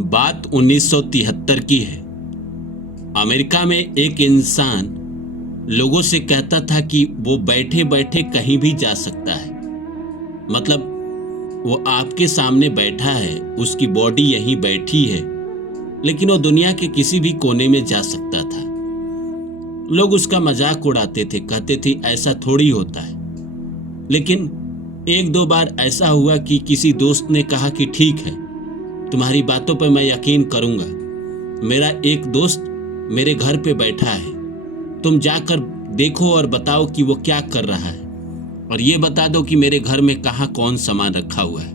बात 1973 की है। अमेरिका में एक इंसान लोगों से कहता था कि वो बैठे बैठे कहीं भी जा सकता है। मतलब वो आपके सामने बैठा है, उसकी बॉडी यहीं बैठी है, लेकिन वो दुनिया के किसी भी कोने में जा सकता था। लोग उसका मजाक उड़ाते थे, कहते थे ऐसा थोड़ी होता है। लेकिन एक दो बार ऐसा हुआ कि किसी दोस्त ने कहा कि ठीक है, तुम्हारी बातों पर मैं यकीन करूंगा। मेरा एक दोस्त मेरे घर पे बैठा है, तुम जाकर देखो और बताओ कि वो क्या कर रहा है, और ये बता दो कि मेरे घर में कहाँ कौन सामान रखा हुआ है।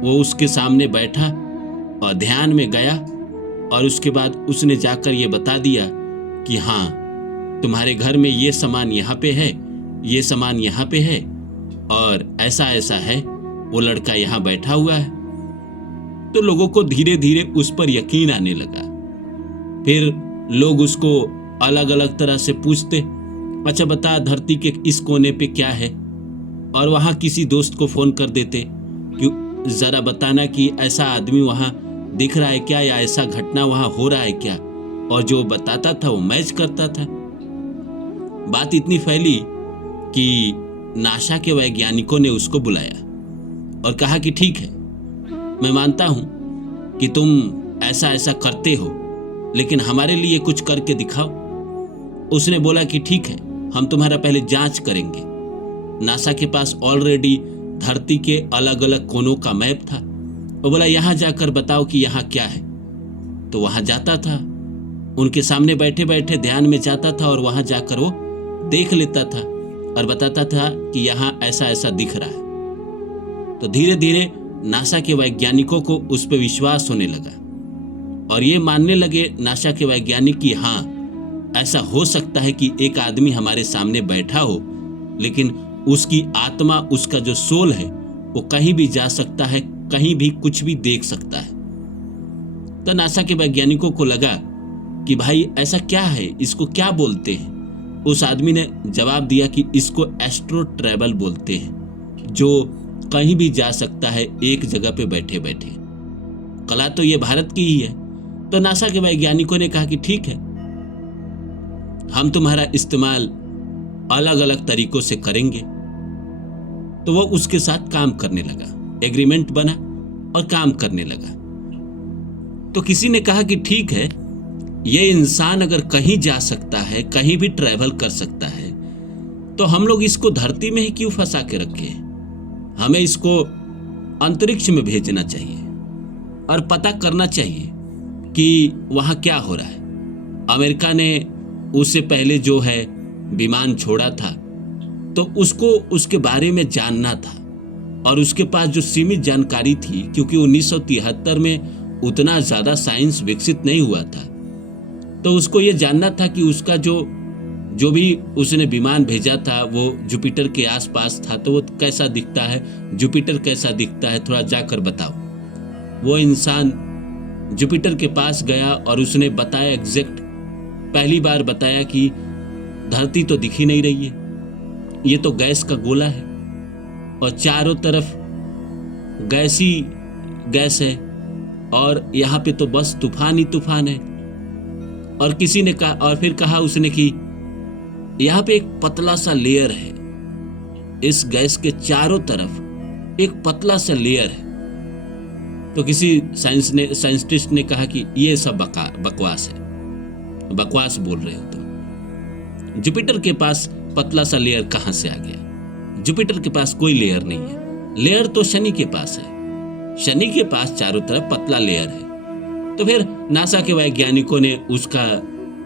वो उसके सामने बैठा और ध्यान में गया, और उसके बाद उसने जाकर ये बता दिया कि हाँ, तुम्हारे घर में ये सामान यहाँ पे है, ये सामान यहाँ पे है, और ऐसा ऐसा है, वो लड़का यहाँ बैठा हुआ है। तो लोगों को धीरे धीरे उस पर यकीन आने लगा। फिर लोग उसको अलग अलग तरह से पूछते, अच्छा बता धरती के इस कोने पे क्या है, और वहां किसी दोस्त को फोन कर देते कि जरा बताना कि ऐसा आदमी वहां दिख रहा है क्या, या ऐसा घटना वहां हो रहा है क्या, और जो बताता था वो मैच करता था। बात इतनी फैली कि नासा के वैज्ञानिकों ने उसको बुलाया और कहा कि ठीक है, मैं मानता हूं कि तुम ऐसा ऐसा करते हो, लेकिन हमारे लिए कुछ करके दिखाओ। उसने बोला कि ठीक है, हम तुम्हारा पहले जांच करेंगे। नासा के पास ऑलरेडी धरती के अलग अलग कोनों का मैप था। वो बोला यहां जाकर बताओ कि यहां क्या है। तो वहां जाता था, उनके सामने बैठे बैठे ध्यान में जाता था, और वहां जाकर वो देख लेता था और बताता था कि यहां ऐसा ऐसा दिख रहा है। तो धीरे धीरे नासा के वैज्ञानिकों को उस पर विश्वास होने लगा, और ये मानने लगे नासा के वैज्ञानिक कि हाँ, ऐसा हो सकता है कि एक आदमी हमारे सामने बैठा हो, लेकिन उसकी आत्मा, उसका जो सोल है, वो कहीं भी जा सकता है, कहीं भी कुछ भी देख सकता है। तो नासा के वैज्ञानिकों को लगा कि भाई ऐसा क्या है, इसको क्या बोलते हैं। उस आदमी ने जवाब दिया कि इसको एस्ट्रो ट्रैवल बोलते हैं, जो कहीं भी जा सकता है एक जगह पे बैठे बैठे। कला तो ये भारत की ही है। तो नासा के वैज्ञानिकों ने कहा कि ठीक है, हम तुम्हारा इस्तेमाल अलग अलग तरीकों से करेंगे। तो वो उसके साथ काम करने लगा, एग्रीमेंट बना और काम करने लगा। तो किसी ने कहा कि ठीक है, ये इंसान अगर कहीं जा सकता है, कहीं भी ट्रैवल कर सकता है, तो हम लोग इसको धरती में ही क्यों फंसा के रखे। हमें इसको अंतरिक्ष में भेजना चाहिए और पता करना चाहिए कि वहां क्या हो रहा है। अमेरिका ने उससे पहले जो है विमान छोड़ा था, तो उसको उसके बारे में जानना था, और उसके पास जो सीमित जानकारी थी, क्योंकि 1973 में उतना ज्यादा साइंस विकसित नहीं हुआ था, तो उसको ये जानना था कि उसका जो भी उसने विमान भेजा था वो जुपिटर के आसपास था, तो वो कैसा दिखता है, जुपिटर कैसा दिखता है, थोड़ा जाकर बताओ। वो इंसान जुपिटर के पास गया और उसने बताया एग्जैक्ट, पहली बार बताया कि धरती तो दिख ही नहीं रही है, ये तो गैस का गोला है, और चारों तरफ गैस ही गैस है, और यहाँ पे तो बस तूफान ही तूफान है। और किसी ने कहा, और फिर कहा उसने कि यहाँ पे एक पतला सा लेयर है, इस गैस के चारों तरफ एक पतला सा लेयर है। तो किसी साइंटिस्ट ने कहा कि ये सब बकवास है, बकवास बोल रहे हो। तो जुपिटर के पास पतला सा लेयर कहां से आ गया? जुपिटर के पास कोई लेयर नहीं है, लेयर तो शनि के पास है, शनि के पास चारों तरफ पतला लेयर है। तो फिर नासा के वैज्ञानिकों ने उसका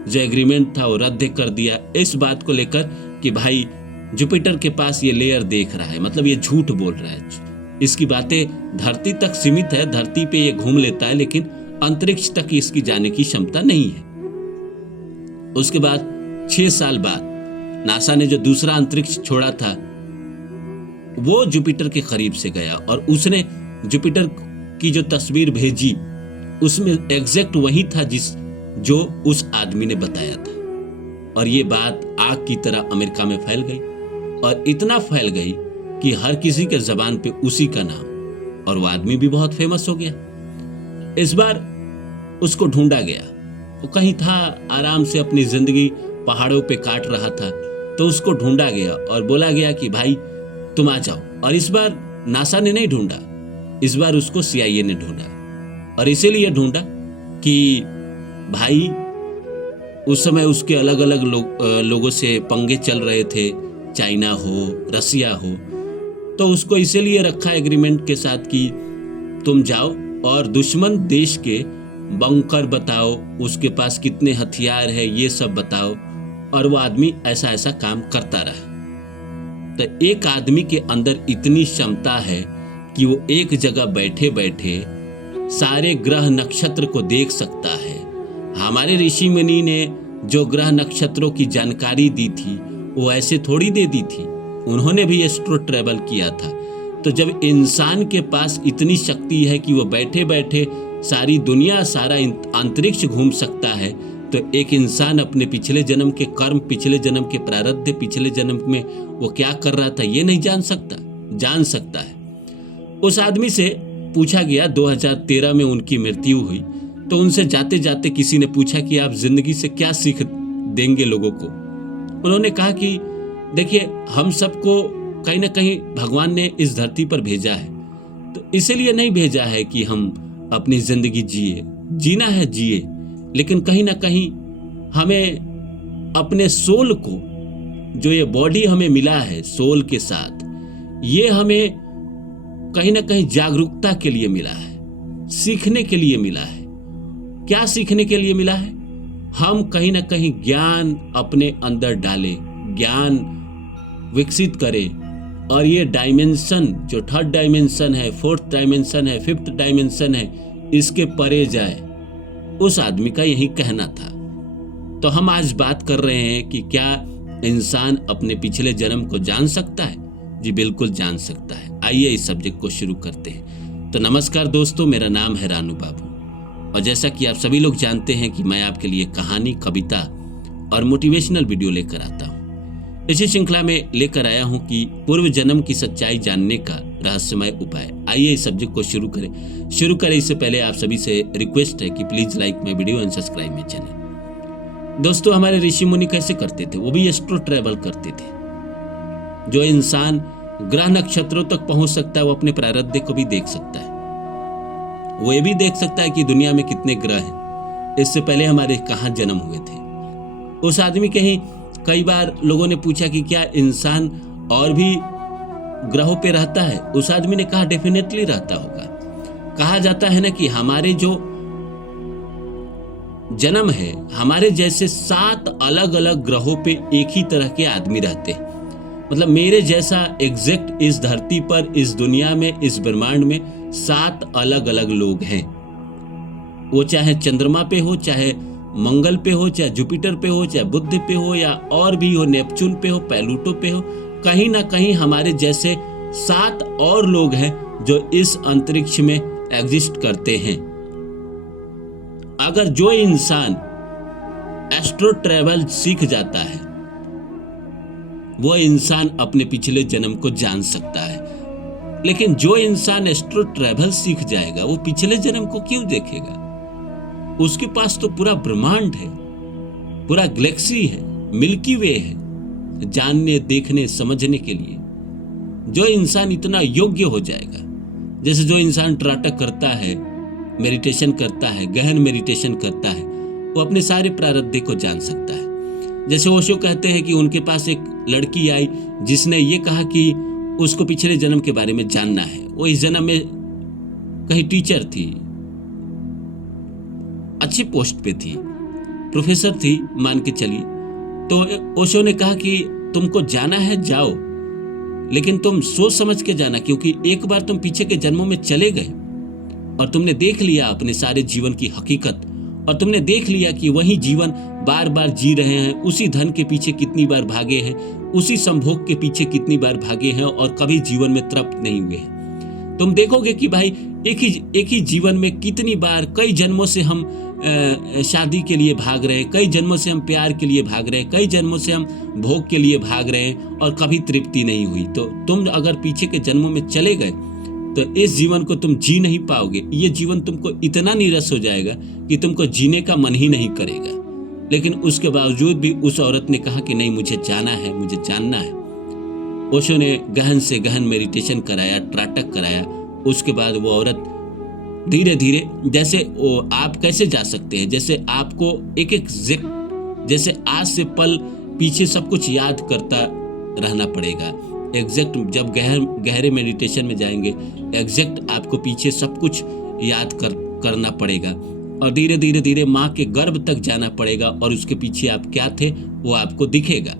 जो एग्रीमेंट था वो रद्द कर दिया, इस बात को लेकर कि भाई जुपिटर के पास ये लेयर देख रहा है, मतलब ये झूठ बोल रहा है, इसकी बातें धरती तक सीमित है, धरती पे ये घूम लेता है, लेकिन अंतरिक्ष तक इसकी जाने की क्षमता नहीं है। उसके बाद 6 साल बाद नासा ने जो दूसरा अंतरिक्ष छोड़ा था, वो जुपिटर के करीब से गया, और उसने जुपिटर की जो तस्वीर भेजी, उसमें एग्जैक्ट वही था जो उस आदमी ने बताया था। और ये बात आग की तरह अमेरिका में फैल गई, और इतना फैल गई कि हर किसी के जबान पे उसी का नाम, और वो आदमी भी बहुत फेमस हो गया। इस बार उसको ढूंढा गया। वो कहीं था, आराम से अपनी जिंदगी पहाड़ों पे काट रहा था, तो उसको ढूंढा गया और बोला गया कि भाई तुम आ जाओ। और इस बार नासा ने नहीं ढूंढा, इस बार उसको CIA ने ढूंढा। और इसीलिए ढूंढा कि भाई उस समय उसके अलग अलग लोगों से पंगे चल रहे थे, चाइना हो, रसिया हो, तो उसको इसीलिए रखा एग्रीमेंट के साथ कि तुम जाओ और दुश्मन देश के बंकर बताओ, उसके पास कितने हथियार है ये सब बताओ। और वो आदमी ऐसा ऐसा काम करता रहा। तो एक आदमी के अंदर इतनी क्षमता है कि वो एक जगह बैठे बैठे सारे ग्रह नक्षत्र को देख सकता है। हमारे ऋषि मुनि ने जो ग्रह नक्षत्रों की जानकारी दी थी वो ऐसे थोड़ी दे दी थी, उन्होंने भी एस्ट्रो ट्रैवल किया था। तो जब इंसान के पास इतनी शक्ति है कि वो बैठे बैठे सारी दुनिया, सारा अंतरिक्ष घूम सकता है, तो एक इंसान अपने पिछले जन्म के कर्म, पिछले जन्म के प्रारब्ध, पिछले जन्म में वो क्या कर रहा था ये नहीं जान सकता? जान सकता है। उस आदमी से पूछा गया, 2013 में उनकी मृत्यु हुई, तो उनसे जाते जाते किसी ने पूछा कि आप जिंदगी से क्या सीख देंगे लोगों को। उन्होंने कहा कि देखिए, हम सबको कहीं ना कहीं भगवान ने इस धरती पर भेजा है, तो इसीलिए नहीं भेजा है कि हम अपनी जिंदगी जिए, जीना है जिए, लेकिन कहीं ना कहीं हमें अपने सोल को, जो ये बॉडी हमें मिला है सोल के साथ, ये हमें कहीं ना कहीं जागरूकता के लिए मिला है, सीखने के लिए मिला है। क्या सीखने के लिए मिला है? हम कहीं ना कहीं ज्ञान अपने अंदर डालें, ज्ञान विकसित करें, और ये डायमेंशन, जो थर्ड डायमेंशन है, फोर्थ डायमेंशन है, फिफ्थ डायमेंशन है, इसके परे जाए। उस आदमी का यही कहना था। तो हम आज बात कर रहे हैं कि क्या इंसान अपने पिछले जन्म को जान सकता है? जी बिल्कुल जान सकता है। आइए इस सब्जेक्ट को शुरू करते हैं। तो नमस्कार दोस्तों, मेरा नाम है रानू बाबू, और जैसा कि आप सभी लोग जानते हैं कि मैं आपके लिए कहानी, कविता और मोटिवेशनल वीडियो लेकर आता हूँ। इसी श्रृंखला में लेकर आया हूँ कि पूर्व जन्म की सच्चाई जानने का रहस्यमय उपाय। आइए इस सब्जेक्ट को शुरू करें। इससे पहले आप सभी से रिक्वेस्ट है कि please like my video and subscribe my channel. दोस्तों, हमारे ऋषि मुनि कैसे करते थे? वो भी एस्ट्रो ट्रैवल करते थे। जो इंसान ग्रह नक्षत्रों तक पहुंच सकता है, वो अपने प्रारब्ध को भी देख सकता है। वो ये भी देख सकता है कि दुनिया में कितने ग्रह हैं, इससे पहले हमारे कहाँ जन्म हुए थे। उस आदमी के ही कई बार लोगों ने पूछा कि क्या इंसान और भी ग्रहों पे रहता है? उस आदमी ने कहा डेफिनेटली रहता होगा। कहा जाता है ना कि हमारे जो जन्म है, हमारे जैसे 7 अलग अलग ग्रहों पे एक ही तरह के आदमी रहते हैं। मतलब मेरे जैसा एग्जैक्ट इस धरती पर, इस दुनिया में, इस ब्रह्मांड में 7 अलग अलग लोग हैं। वो चाहे चंद्रमा पे हो, चाहे मंगल पे हो, चाहे जुपिटर पे हो, चाहे बुध पे हो, या और भी हो, नेपच्यून पे हो, प्लूटो पे हो, कहीं ना कहीं हमारे जैसे 7 और लोग हैं जो इस अंतरिक्ष में एग्जिस्ट करते हैं। अगर जो इंसान एस्ट्रो ट्रैवल सीख जाता है, वो इंसान अपने पिछले जन्म को जान सकता है। लेकिन जो इंसान एस्ट्रो ट्रैवल सीख जाएगा, वो पिछले जन्म को क्यों देखेगा? उसके पास तो पूरा ब्रह्मांड है, पूरा गैलेक्सी है, मिल्की वे है जानने, देखने, समझने के लिए। जो इंसान इतना योग्य हो जाएगा, जैसे जो इंसान त्राटक करता है, मेडिटेशन करता है, गहन मेडिटेशन करता है, वो अपने सारे प्रारब्ध को जान सकता है। जैसे ओशो कहते हैं कि उनके पास एक लड़की आई जिसने ये कहा कि उसको पिछले जन्म के बारे में जानना है। वो इस जन्म में कहीं टीचर थी, अच्छी पोस्ट पे थी, प्रोफेसर थी मान के चलिए। तो ओशो ने कहा कि तुमको जाना है जाओ, लेकिन तुम सोच समझ के जाना, क्योंकि एक बार तुम पीछे के जन्मों में चले गए और तुमने देख लिया अपने सारे जीवन की हकीकत, और तुमने देख लिया कि वही जीवन बार बार जी रहे हैं। उसी धन के पीछे कितनी बार भागे हैं, उसी संभोग के पीछे कितनी बार भागे हैं, और कभी जीवन में तृप्त नहीं हुए हैं। तुम देखोगे कि भाई एक ही जीवन में कितनी बार, कई जन्मों से हम शादी के लिए भाग रहे हैं, कई जन्मों से हम प्यार के लिए भाग रहे हैं, कई जन्मों से हम भोग के लिए भाग रहे हैं, और कभी तृप्ति नहीं हुई। तो तुम अगर पीछे के जन्मों में चले गए तो इस जीवन को तुम जी नहीं पाओगे। ये जीवन तुमको इतना नीरस हो जाएगा कि तुमको जीने का मन ही नहीं करेगा। लेकिन उसके बावजूद भी उस औरत ने कहा कि नहीं, मुझे जाना है, मुझे जानना है। ओशो ने गहन से गहन मेडिटेशन कराया, त्राटक कराया। उसके बाद वो औरत धीरे धीरे, जैसे आप कैसे जा सकते हैं, जैसे आपको एक एग्जैक्ट, जैसे आज से पल पीछे सब कुछ याद करता रहना पड़ेगा। एग्जैक्ट जब गहरे मेडिटेशन में जाएंगे, एग्जैक्ट आपको पीछे सब कुछ याद करना पड़ेगा और धीरे धीरे धीरे माँ के गर्भ तक जाना पड़ेगा और उसके पीछे आप क्या थे वो आपको दिखेगा।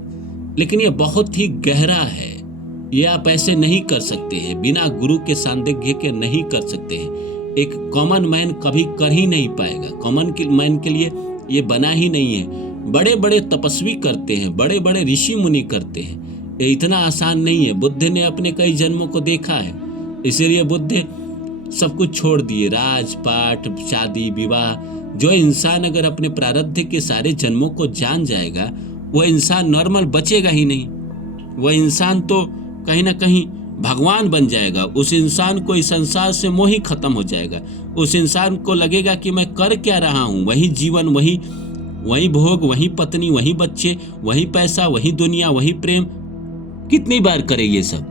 लेकिन ये बहुत ही गहरा है, ये आप ऐसे नहीं कर सकते हैं, बिना गुरु के सानिध्य के नहीं कर सकते हैं। एक कॉमन मैन कभी कर ही नहीं पाएगा। कॉमन मैन के लिए ये बना ही नहीं है। बड़े बड़े तपस्वी करते हैं, बड़े बड़े ऋषि मुनि करते हैं, ये इतना आसान नहीं है। बुद्ध ने अपने कई जन्मों को देखा है, इसीलिए बुद्ध सब कुछ छोड़ दिए, राजपाट, शादी विवाह। जो इंसान अगर अपने प्रारब्ध के सारे जन्मों को जान जाएगा, वह इंसान नॉर्मल बचेगा ही नहीं। वह इंसान तो कहीं ना कहीं भगवान बन जाएगा। उस इंसान को इस संसार से मोह ही खत्म हो जाएगा। उस इंसान को लगेगा कि मैं कर क्या रहा हूँ, वही जीवन, वही भोग, वही पत्नी, वही बच्चे, वही पैसा, वही दुनिया, वही प्रेम। कितनी बार करे ये सब।